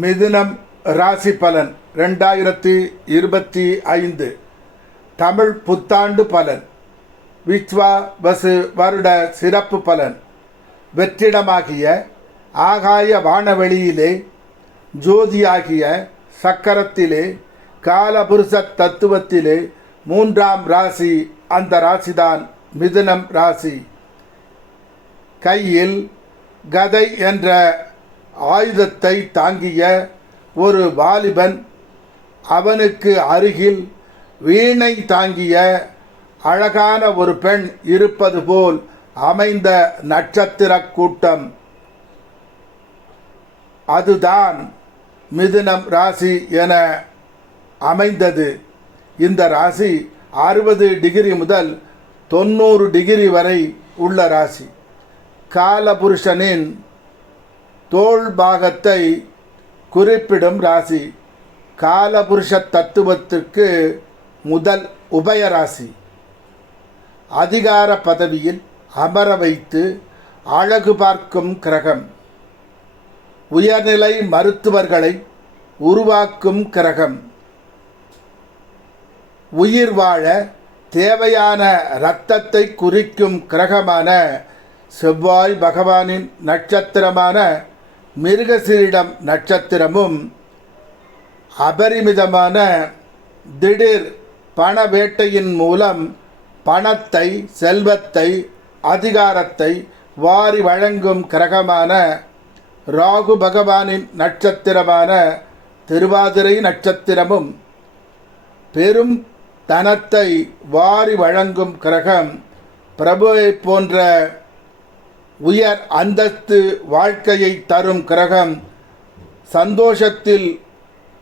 மிதுனம் ராசி பலன் 2025 தமிழ் புத்தாண்டு பலன். விஸ்வா வசு வருட சிறப்பு பலன். வெற்றிடமாகிய ஆகாய வானவெளியிலே ஜோதியாகிய சக்கரத்திலே காலபுருஷ தத்துவத்திலே மூன்றாம் ராசி அந்த ராசிதான் மிதுனம் ராசி. கையில் கதை என்ற ஆயுதத்தை தாங்கிய ஒரு வாலிபன், அவனுக்கு அருகில் வீணை தாங்கிய அழகான ஒரு பெண் இருப்பது போல் அமைந்த நட்சத்திர கூட்டம், அதுதான் மிதுனம் ராசி என அமைந்தது. இந்த ராசி 60 டிகிரி முதல் 90 டிகிரி வரை உள்ள ராசி. காலபுருஷனின் தோள் பாகத்தை குறிப்பிடும் ராசி. காலபுருஷ தத்துவத்திற்கு முதல் உபயராசி. அதிகார பதவியில் அமர வைத்து அழகு பார்க்கும் கிரகம். உயர்நிலை மருத்துவர்களை உருவாக்கும் கிரகம். உயிர் வாழ தேவையான இரத்தத்தை குறிக்கும் கிரகமான செவ்வாய் பகவானின் நட்சத்திரமான மிருகசீரிடம் நட்சத்திரமும் அபரிமிதமான திடீர் பண வேட்டையின் மூலம் பணத்தை, செல்வத்தை, அதிகாரத்தை வாரி வழங்கும் கிரகமான ராகு பகவானின் நட்சத்திரமான திருவாதிரை நட்சத்திரமும் பெரும் தனத்தை வாரி வழங்கும் கிரகம் பிரபுவை போன்ற உயர் அந்தஸ்து வாழ்க்கையை தரும் கிரகம், சந்தோஷத்தில்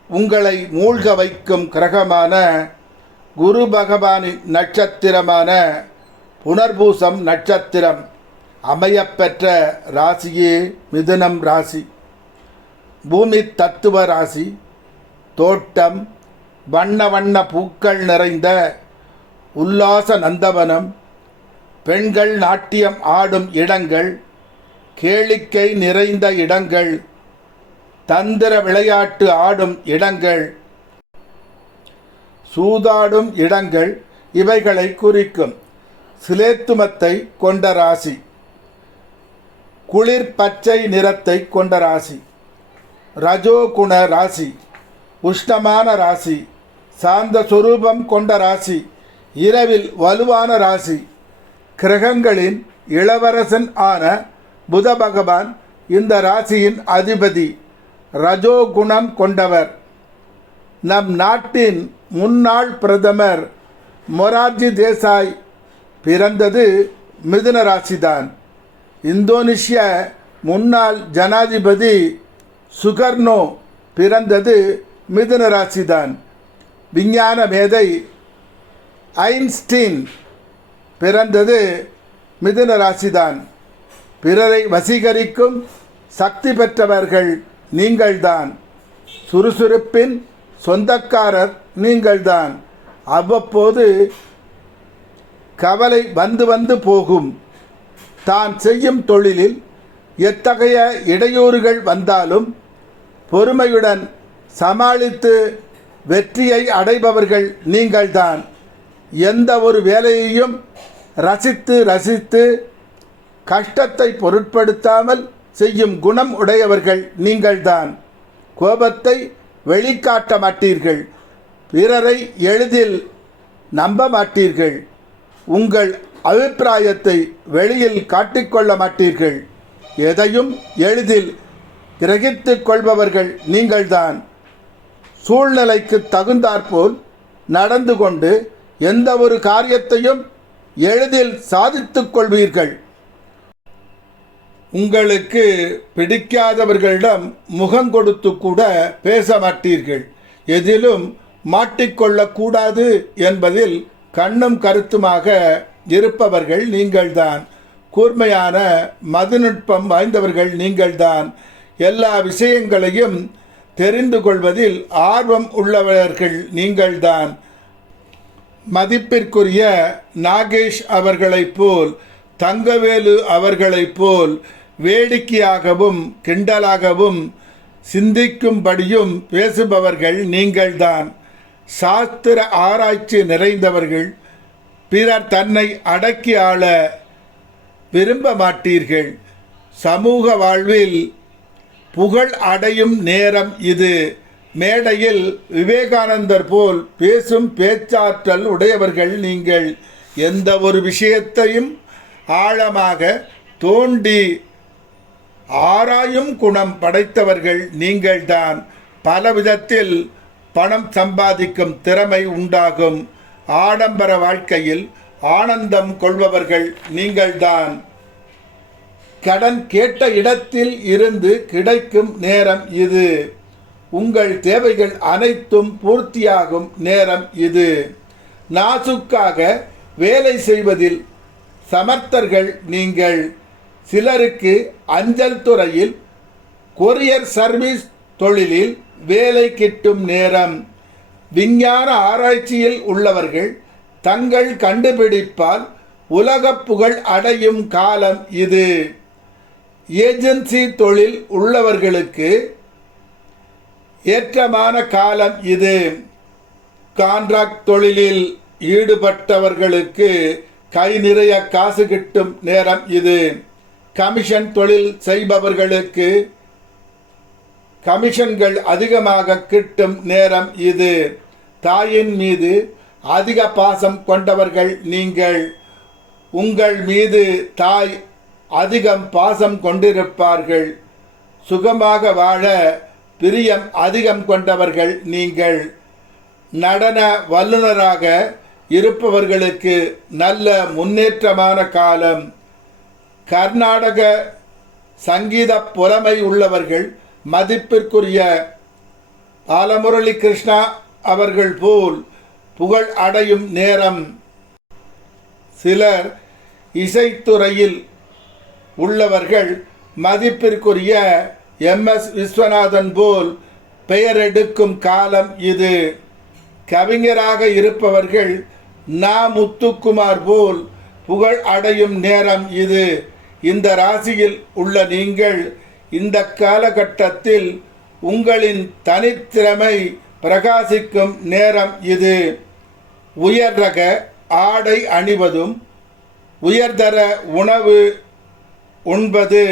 உங்களை மூழ்க வைக்கும் கிரகமான குரு பகவானின் நட்சத்திரமான புனர்பூசம் நட்சத்திரம் அமையப்பெற்ற ராசியே மிதுனம் ராசி. பூமி தத்துவ ராசி. தோட்டம், வண்ண வண்ண பூக்கள் நிறைந்த உல்லாச நந்தவனம், பெண்கள் நாட்டியம் ஆடும் இடங்கள், கேளிக்கை நிறைந்த இடங்கள், தந்திர விளையாட்டு ஆடும் இடங்கள், சூதாடும் இடங்கள், இவைகளை குறிக்கும். சிலேத்துமத்தை கொண்ட ராசி. குளிர் பச்சை நிறத்தை கொண்ட ராசி. ரஜோகுண ராசி. உஷ்ணமான ராசி. சாந்த சொரூபம் கொண்ட ராசி. இரவில் வலுவான ராசி. கிரகங்களின் இளவரசன் ஆன புத பகவான் இந்த ராசியின் அதிபதி. ரஜோகுணம் கொண்டவர். நம் நாட்டின் முன்னாள் பிரதமர் மொரார்ஜி தேசாய் பிறந்தது மிதுன ராசிதான். இந்தோனேஷிய முன்னாள் ஜனாதிபதி சுகர்னோ பிறந்தது மிதுன ராசிதான். விஞ்ஞான மேதை ஐன்ஸ்டீன் பிறந்தது மிதுன ராசிதான். பிறரை வசீகரிக்கும் சக்தி பெற்றவர்கள் நீங்கள்தான். சுறுசுறுப்பின் சொந்தக்காரர் நீங்கள்தான். அவ்வப்போது கவலை வந்து வந்து போகும். தான் செய்யும் தொழிலில் எத்தகைய இடையூறுகள் வந்தாலும் பொறுமையுடன் சமாளித்து வெற்றியை அடைபவர்கள் நீங்கள்தான். எந்த ஒரு வேலையையும் ரசித்து ரசித்து கஷ்டத்தை பொருட்படுத்தாமல் செய்யும் குணம் உடையவர்கள் நீங்கள்தான். கோபத்தை வெளிக்காட்ட மாட்டீர்கள். பிறரை எளிதில் நம்ப மாட்டீர்கள். உங்கள் அபிப்பிராயத்தை வெளியில் காட்டிக்கொள்ள மாட்டீர்கள். எதையும் எளிதில் கிரகித்து கொள்பவர்கள் நீங்கள்தான். சூழ்நிலைக்கு தகுந்தாற்போல் நடந்து கொண்டு எந்த ஒரு காரியத்தையும் எளிதில் சாதித்துக் கொள்வீர்கள். உங்களுக்கு பிடிக்காதவர்களிடம் முகம் கொடுத்து கூட பேச மாட்டீர்கள். எதிலும் மாட்டிக்கொள்ளக்கூடாது என்பதில் கண்ணும் கருத்துமாக இருப்பவர்கள் நீங்கள்தான். கூர்மையான மதுநுட்பம் வாய்ந்தவர்கள் நீங்கள்தான். எல்லா விஷயங்களையும் தெரிந்து கொள்வதில் ஆர்வம் உள்ளவர்கள் நீங்கள்தான். மதிப்பிற்குரிய நாகேஷ் அவர்களைப் போல், தங்கவேலு அவர்களைப் போல் வேடிக்கையாகவும் கிண்டலாகவும் சிந்திக்கும்படியும் பேசுபவர்கள் நீங்கள்தான். சாஸ்திர ஆராய்ச்சி நிறைந்தவர்கள். பிறர் தன்னை அடக்கி ஆள விரும்ப மாட்டீர்கள். சமூக வாழ்வில் புகழ் அடையும் நேரம் இது. மேடையில் விவேகானந்தர் போல் பேசும் பேச்சாற்றல் உடையவர்கள் நீங்கள். எந்த ஒரு விஷயத்தையும் ஆழமாக தோண்டி ஆராயும் குணம் படைத்தவர்கள் நீங்கள்தான். பல விதத்தில் பணம் சம்பாதிக்கும் திறமை உண்டாகும். ஆடம்பர வாழ்க்கையில் ஆனந்தம் கொள்பவர்கள் நீங்கள்தான். கடன் கேட்ட இடத்தில் இருந்து கிடைக்கும் நேரம் இது. உங்கள் தேவைகள் அனைத்தும் பூர்த்தியாகும் நேரம் இது. நாசுக்காக வேலை செய்வதில் சமர்த்தர்கள் நீங்கள். சிலருக்கு அஞ்சல் துறையில், கொரியர் சர்வீஸ் தொழிலில் வேலை கிட்டும் நேரம். விஞ்ஞான ஆராய்ச்சியில் உள்ளவர்கள் தங்கள் கண்டுபிடிப்பால் உலக புகழ் அடையும் காலம் இது. ஏஜென்சி தொழில் உள்ளவர்களுக்கு ஏற்றமான காலம் இது. கான்ட்ராக்ட் தொழிலில் ஈடுபட்டவர்களுக்கு கை நிறைய காசு கிட்டும் நேரம் இது. கமிஷன் தொழில் செய்பவர்களுக்கு கமிஷன்கள் அதிகமாக கிட்டும் நேரம் இது. தாயின் மீது அதிக பாசம் கொண்டவர்கள் நீங்கள். உங்கள் மீது தாய் அதிகம் பாசம் கொண்டிருப்பார்கள். சுகமாக வாழ பிரியம் அதிகம் கொண்டவர்கள் நீங்கள். நடன வல்லுநராக இருப்பவர்களுக்கு நல்ல முன்னேற்றமான காலம். கர்நாடக சங்கீத புலமை உள்ளவர்கள் மதிப்பிற்குரிய பாலமுரளி கிருஷ்ணா அவர்கள் போல் புகழ் அடையும் நேரம். சிலர் இசைத்துறையில் உள்ளவர்கள் மதிப்பிற்குரிய MS விஸ்வநாதன் போல் பெயர் எடுக்கும் காலம் இது. கவிஞராக இருப்பவர்கள் முத்துக்குமார் போல் புகழ் அடையும் நேரம் இது. இந்த ராசியில் உள்ள நீங்கள் இந்த காலகட்டத்தில் உங்களின் தனித்திறமை பிரகாசிக்கும் நேரம் இது. உயர் ரக ஆடை அணிவதும் உயர்தர உணவு உண்பது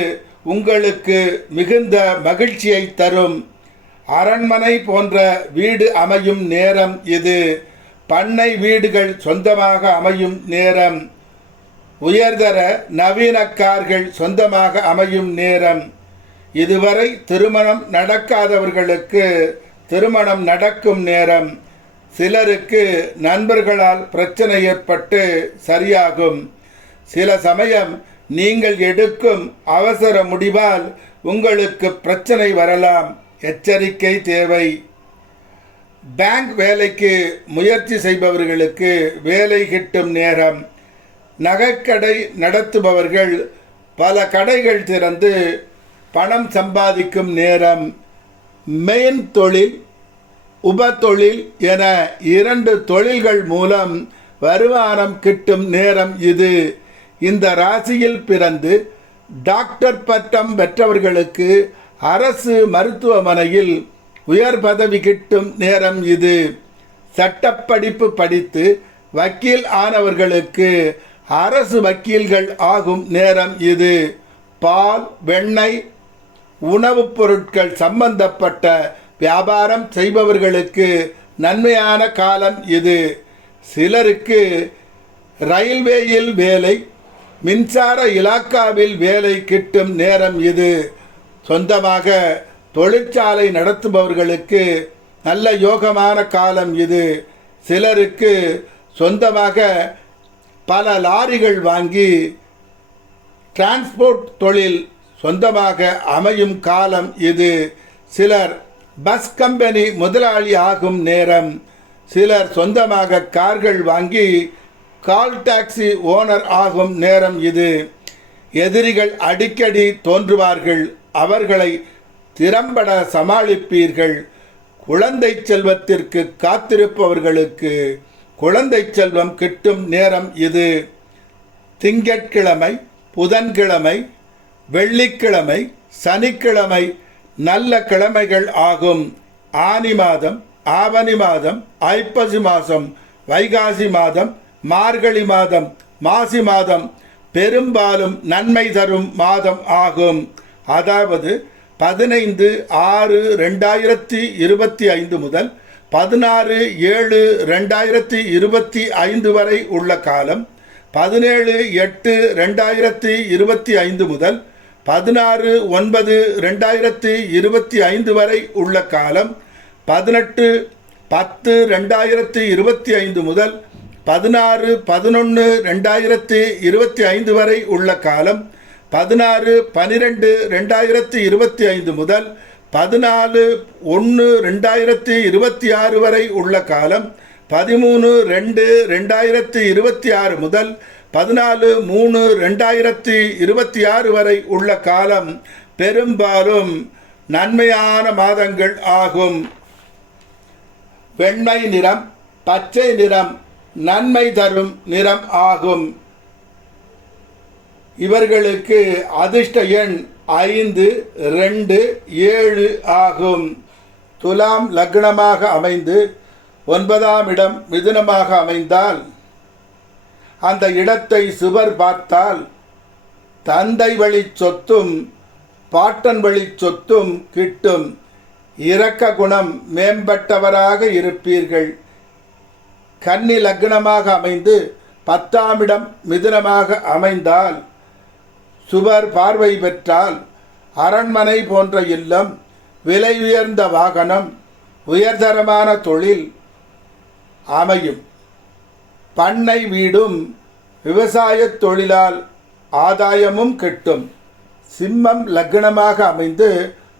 உங்களுக்கு மிகுந்த மகிழ்ச்சியை தரும். அரண்மனை போன்ற வீடு அமையும் நேரம் இது. பண்ணை வீடுகள் சொந்தமாக அமையும் நேரம். உயர்தர நவீன கார்கள் சொந்தமாக அமையும் நேரம். இதுவரை திருமணம் நடக்காதவர்களுக்கு திருமணம் நடக்கும் நேரம். சிலருக்கு நண்பர்களால் பிரச்சனை ஏற்பட்டு சரியாகும். சில சமயம் நீங்கள் எடுக்கும் அவசர முடிவால் உங்களுக்கு பிரச்சனை வரலாம். எச்சரிக்கை தேவை. பேங்க் வேலைக்கு முயற்சி செய்பவர்களுக்கு வேலை கிட்டும் நேரம். நகைக்கடை நடத்துபவர்கள் பல கடைகள் திறந்து பணம் சம்பாதிக்கும் நேரம். மெயின் தொழில், உப தொழில் என 2 தொழில்கள் மூலம் வருமானம் கிட்டும் நேரம் இது. இந்த ராசியில் பிறந்து டாக்டர் பட்டம் பெற்றவர்களுக்கு அரசு மருத்துவமனையில் உயர் பதவி கிட்டும் நேரம் இது. சட்டப்படிப்பு படித்து வக்கீல் ஆனவர்களுக்கு அரசு வக்கீல்கள் ஆகும் நேரம் இது. பால், வெண்ணெய், உணவுப் பொருட்கள் சம்பந்தப்பட்ட வியாபாரம் செய்பவர்களுக்கு நன்மையான காலம் இது. சிலருக்கு ரயில்வேயில் வேலை, மின்சார இலாக்காவில் வேலை கிட்டும் நேரம் இது. சொந்தமாக தொழிற்சாலை நடத்துபவர்களுக்கு நல்ல யோகமான காலம் இது. சிலருக்கு சொந்தமாக பல லாரிகள் வாங்கி டிரான்ஸ்போர்ட் தொழில் சொந்தமாக அமையும் காலம் இது. சிலர் பஸ் கம்பெனி முதலாளி ஆகும் நேரம். சிலர் சொந்தமாக கார்கள் வாங்கி கால் டாக்ஸி ஓனர் ஆகும் நேரம் இது. எதிரிகள் அடிக்கடி தோன்றுவார்கள். அவர்களை திறம்பட சமாளிப்பீர்கள். குழந்தை செல்வத்திற்கு காத்திருப்பவர்களுக்கு குழந்தை செல்வம் கிட்டும் நேரம் இது. திங்கட்கிழமை, புதன்கிழமை, வெள்ளிக்கிழமை, சனிக்கிழமை நல்ல கிழமைகள் ஆகும். ஆனி மாதம், ஆவணி மாதம், ஐப்பசி மாதம், வைகாசி மாதம், மார்கழி மாதம், மாசி மாதம் பெரும்பாலும் நன்மை தரும் மாதம் ஆகும். அதாவது 15/6/2025 முதல் 16/7/2025 வரை உள்ள காலம், 17/8/2025 முதல் 16/9/2025 வரை உள்ள காலம், 18/10/2025 முதல் 16/11/2025 வரை உள்ள காலம், 16/12/2025 முதல் 14/1/2026 வரை உள்ள காலம், 13/2/2026 முதல் 14/3/2026 வரை உள்ள காலம் பெரும்பாலும் நன்மையான மாதங்கள் ஆகும். வெண்மை நிறம், பச்சை நிறம் நன்மை தரும் நிறம் ஆகும். இவர்களுக்கு அதிர்ஷ்ட எண் 5, 2, 7 ஆகும். துலாம் லக்னமாக அமைந்து 9ஆம் இடம் மிதுனமாக அமைந்தால் அந்த இடத்தை சுபர் பார்த்தால் தந்தை வழி சொத்தும் பாட்டன் வழி சொத்தும் கிட்டும். இரக்க குணம் மேம்பட்டவராக இருப்பீர்கள். கன்னி லக்னமாக அமைந்து 10ஆம் இடம் மிதுனமாக அமைந்தால் சுபர் பார்வை பெற்றால் அரண்மனை போன்ற இல்லம், விலை உயர்ந்த வாகனம், உயர்தரமான தொழில் அமையும். பண்ணை வீடும் விவசாய தொழிலால் ஆதாயமும் கிட்டும். சிம்மம் லக்னமாக அமைந்து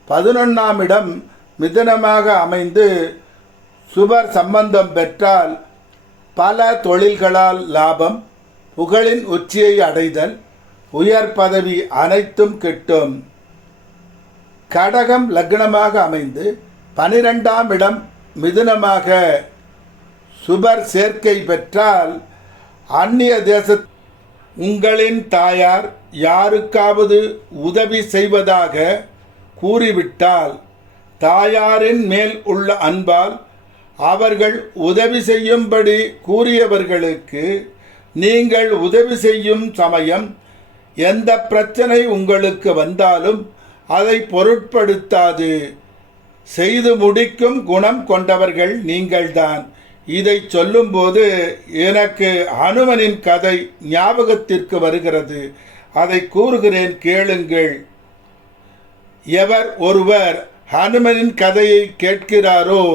11ஆம் இடம் மிதுனமாக அமைந்து சுபர் சம்பந்தம் பெற்றால் பல தொழில்களால் லாபம், புகழின் உச்சியை அடைதல், உயர் பதவி அனைத்தும் கிட்டும். கடகம் லக்னமாக அமைந்து 12ஆம் இடம் மிதுனமாக சுபர் சேர்க்கை பெற்றால் அந்நிய தேச உங்களின் தாயார் யாருக்காவது உதவி செய்வதாக கூறிவிட்டால் தாயாரின் மேல் உள்ள அன்பால் அவர்கள் உதவி செய்யும்படி கூறியவர்களுக்கு நீங்கள் உதவி செய்யும் சமயம் எந்த பிரச்சனை உங்களுக்கு வந்தாலும் அதை பொருட்படுத்தாது செய்து முடிக்கும் குணம் கொண்டவர்கள் நீங்கள்தான். இதை சொல்லும்போது எனக்கு ஹனுமனின் கதை ஞாபகத்திற்கு வருகிறது. அதை கூறுகிறேன், கேளுங்கள். எவர் ஒருவர் ஹனுமனின் கதையை கேட்கிறாரோ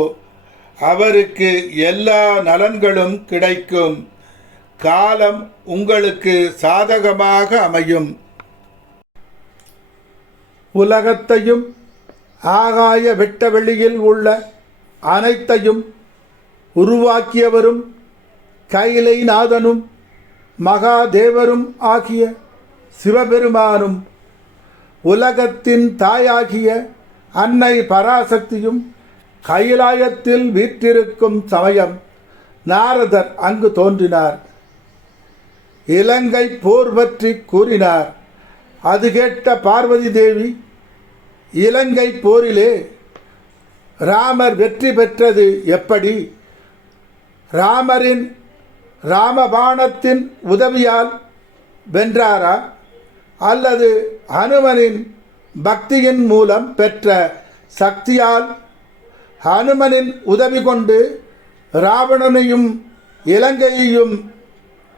அவருக்கு எல்லா நலன்களும் கிடைக்கும். காலம் உங்களுக்கு சாதகமாக அமையும். உலகத்தையும் ஆகாய வெட்டவெளியில் உள்ள அனைத்தையும் உருவாக்கியவரும் கைலைநாதனும் மகாதேவரும் ஆகிய சிவபெருமானும் உலகத்தின் தாயாகிய அன்னை பராசக்தியும் கைலாயத்தில் வீற்றிருக்கும் சமயம் நாரதர் அங்கு தோன்றினார். இலங்கை போர் பற்றி கூறினார். அது கேட்ட பார்வதி தேவி, இலங்கை போரிலே ராமர் வெற்றி பெற்றது எப்படி? ராமரின் ராமபாணத்தின் உதவியால் வென்றாரா அல்லது ஹனுமனின் பக்தியின் மூலம் பெற்ற சக்தியால் ஹனுமனின் உதவி கொண்டு ராவணனையும் இலங்கையையும்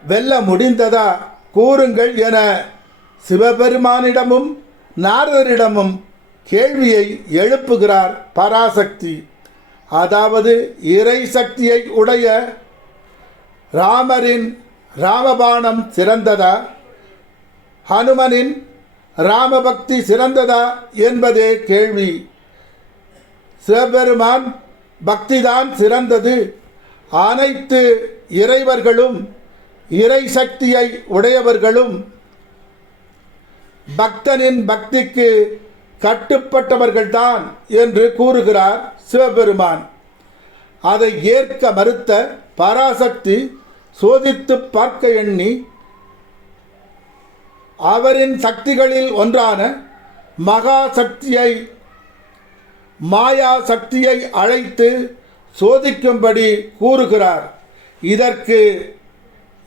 வெல்ல முடிந்ததா? கூறுங்கள் என சிவபெருமானிடமும் நாரதரிடமும் கேள்வியை எழுப்புகிறார் பராசக்தி. அதாவது இறை சக்தியை உடைய ராமரின் ராமபாணம் சிறந்ததா, ஹனுமனின் ராமபக்தி சிறந்ததா என்பதே கேள்வி. சிவபெருமான் பக்திதான் சிறந்தது. அனைத்து இறைவர்களும் இறை சக்தியை உடையவர்களும் பக்தனின் பக்திக்கு கட்டுப்பட்டவர்கள்தான் என்று கூறுகிறார் சிவபெருமான். அதை ஏற்க மறுத்த பராசக்தி சோதித்து பார்க்க எண்ணி அவரின் சக்திகளில் ஒன்றான மகா சக்தியை மாயா சக்தியை அழைத்து சோதிக்கும்படி கூறுகிறார். இதற்கு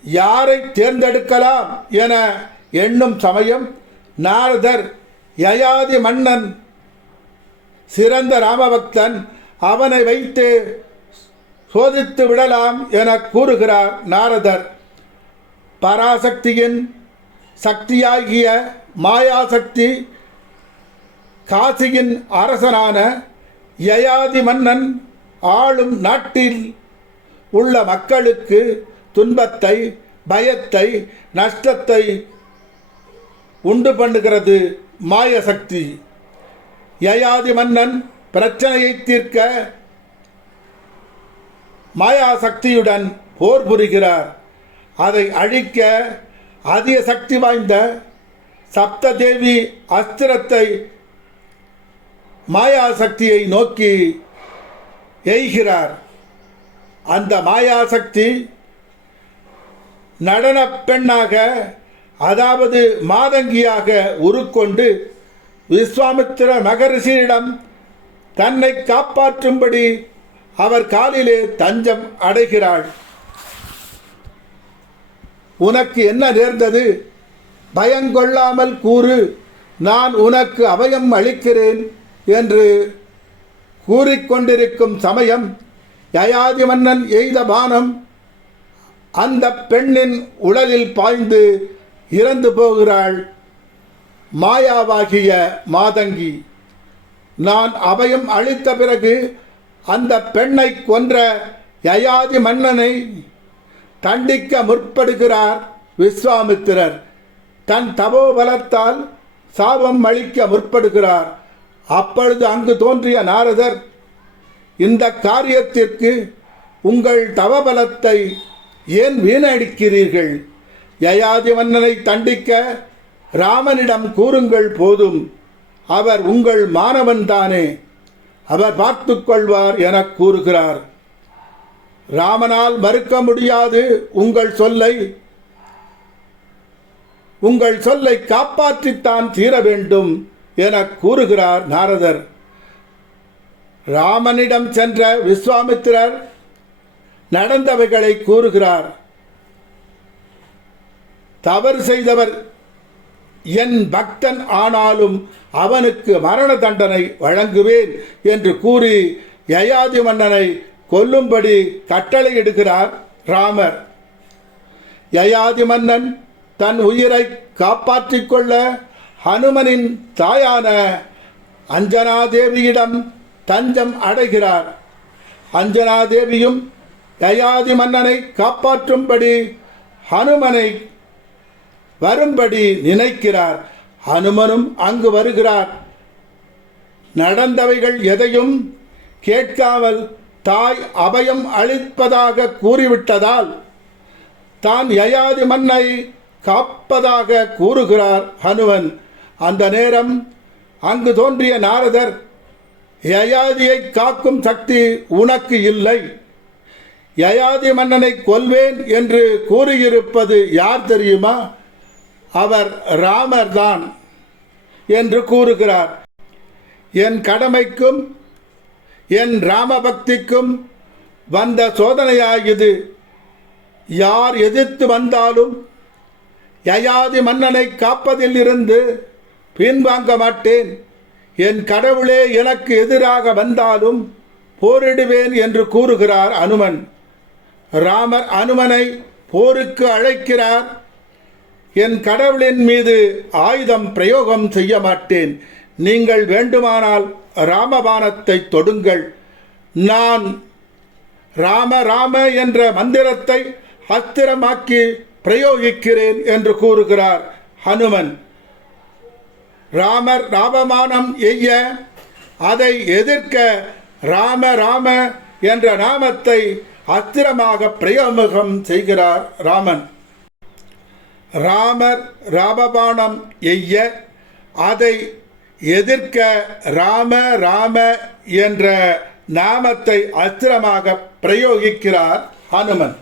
யாரை தேர்ந்தெடுக்கலாம் என எண்ணும் சமயம் நாரதர் யயாதி மன்னன் சிறந்த ராமபக்தன், அவனை வைத்து சோதித்து விடலாம் என கூறுகிறார் நாரதர். பராசக்தியின் சக்தியாகிய மாயாசக்தி காசியின் அரசனான யயாதி மன்னன் ஆளும் நாட்டில் உள்ள மக்களுக்கு துன்பத்தை, பயத்தை, நஷ்டத்தை உண்டு பண்ணுகிறது மாயசக்தி. யயாதி மன்னன் பிரச்சனையை தீர்க்க மாயாசக்தியுடன் போர் புரிகிறார். அதை அழிக்க அதிக சக்தி வாய்ந்த சப்ததேவி அஸ்திரத்தை மாயாசக்தியை நோக்கி எய்கிறார். அந்த மாயாசக்தி நடன பெண்ணாக, அதாவது மாதங்கியாக உருக்கொண்டு விஸ்வாமித்திர மகரிஷியிடம் தன்னை காப்பாற்றும்படி அவர் காலிலே தஞ்சம் அடைகிறாள். உனக்கு என்ன நேர்ந்தது? பயங்கொள்ளாமல் கூறு, நான் உனக்கு அபயம் அளிக்கிறேன் என்று கூறிக்கொண்டிருக்கும் சமயம் யயாதி மன்னன் எய்த பானம் அந்த பெண்ணின் உடலில் பாய்ந்து இறந்து போகிறாள் மாயாவாகிய மாதங்கி. நான் அபயம் அளித்த பிறகு அந்த பெண்ணை கொன்ற யயாதி மன்னனை தண்டிக்க முற்படுகிறார் விஸ்வாமித்திரர். தன் தபோபலத்தால் சாபம் அளிக்க முற்படுகிறார். அப்பொழுது அங்கு தோன்றிய நாரதர், இந்த காரியத்திற்கு உங்கள் தவபலத்தை ஏன் வீணடிக்கிறீர்கள்? யயாதி மன்னனை தண்டிக்க ராமனிடம் கூறுங்கள் போதும், அவர் உங்கள் மாணவன் தானே, அவர் பார்த்து கொள்வார் என கூறுகிறார். ராமனால் மறுக்க முடியாது உங்கள் சொல்லை காப்பாற்றித்தான் தீர வேண்டும் என கூறுகிறார் நாரதர். ராமனிடம் சென்ற விஸ்வாமித்திரர் நடந்தவைகளை கூறுகிறார். தவறு செய்தவர் என் பக்தன் ஆனாலும் அவனுக்கு மரண தண்டனை வழங்குவேன் என்று கூறி யயாதி மன்னனை கொல்லும்படி கட்டளையிடுகிறார் ராமர். யயாதி மன்னன் தன் உயிரை காப்பாற்றிக் கொள்ள ஹனுமனின் தாயான அஞ்சனாதேவியிடம் தஞ்சம் அடைகிறார். அஞ்சனாதேவியும் யயாதி மன்னனை காப்பாற்றும்படி ஹனுமனை வரும்படி நினைக்கிறார். ஹனுமனும் அங்கு வருகிறார். நடந்தவைகள் எதையும் கேட்காமல் தாய் அபயம் அளிப்பதாக கூறிவிட்டதால் தான் யயாதி மன்னை காப்பதாக கூறுகிறார் ஹனுமன். அந்த நேரம் அங்கு தோன்றிய நாரதர், யயாதியை காக்கும் சக்தி உனக்கு இல்லை, யயாதி மன்னனை கொல்வேன் என்று கூறியிருப்பது யார் தெரியுமா? அவர் ராமர்தான் என்று கூறுகிறார். என் கடமைக்கும் என் ராமபக்திக்கும் வந்த சோதனையாகியது. யார் எதிர்த்து வந்தாலும் யயாதி மன்னனை காப்பதில் இருந்து பின்வாங்க மாட்டேன். என் கடவுளே எனக்கு எதிராக வந்தாலும் போரிடுவேன் என்று கூறுகிறார் அனுமன். ராமர் அனுமனை போருக்கு அழைக்கிறார். என் கடவுளின் மீது ஆயுதம் பிரயோகம் செய்ய மாட்டேன். நீங்கள் வேண்டுமானால் ராமபானத்தை தொடுங்கள். நான் ராம ராம என்ற மந்திரத்தை அஸ்திரமாக்கி பிரயோகிக்கிறேன் என்று கூறுகிறார் ஹனுமன். ராமர் ராமபானம் எய்ய அதை எதிர்க்க ராம ராம என்ற நாமத்தை அஸ்திரமாக பிரயோகம் செய்கிறார் ராமன். ராமர் ராமபானம் எய்ய அதை எதிர்க்க ராம ராம என்ற நாமத்தை அஸ்திரமாக பிரயோகிக்கிறார் ஹனுமன்.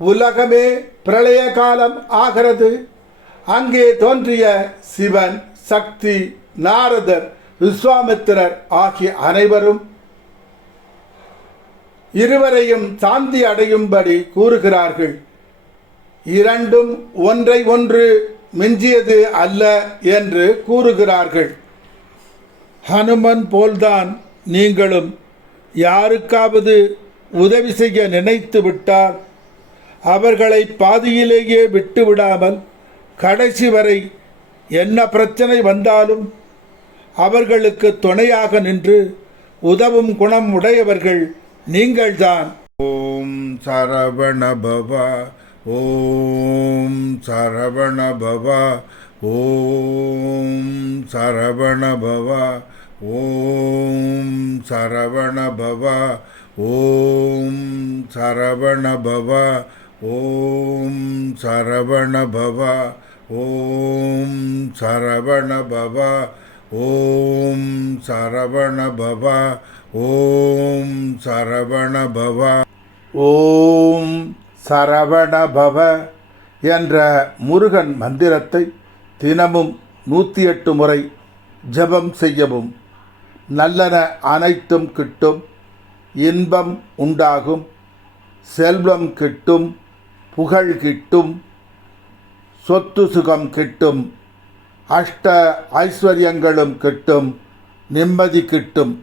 உலகமே பிரளய காலம் ஆகிறது. அங்கே தோன்றிய சிவன், சக்தி, நாரதர், விஸ்வாமித்திரர் ஆகிய அனைவரும் இருவரையும் சாந்தி அடையும்படி கூறுகிறார்கள். இரண்டும் ஒன்றை ஒன்று மிஞ்சியது அல்ல என்று கூறுகிறார்கள். ஹனுமன் போல்தான் நீங்களும் யாருக்காவது உதவி செய்ய நினைத்து விட்டால் அவர்களை பாதியிலேயே விட்டுவிடாமல் கடைசி வரை என்ன பிரச்சனை வந்தாலும் அவர்களுக்கு துணையாக நின்று உதவும் குணம் உடையவர்கள் நீங்கள்தான். ஓம் சரவண பவா, ஓம் சரவண பவா, ஓம் சரவண பவா, ஓம் சரவண பவா, ஓம் சரவண பவா, ஓம் சரவண பவா, ஓம் சரவண பவா, ஓம் சரவண பவா, ஓம் சரவண பவா, ஓம் சரவண பவ என்ற முருகன் மந்திரத்தை தினமும் 108 முறை ஜெபம் செய்யவும் நல்லன அனைத்தும் கிட்டும், இன்பம் உண்டாகும், செல்வம் கிட்டும், புகழ் கிட்டும், சொத்து சுகம் கிட்டும், அஷ்ட ஐஸ்வர்யங்களும் கிட்டும், நிம்மதி கிட்டும்.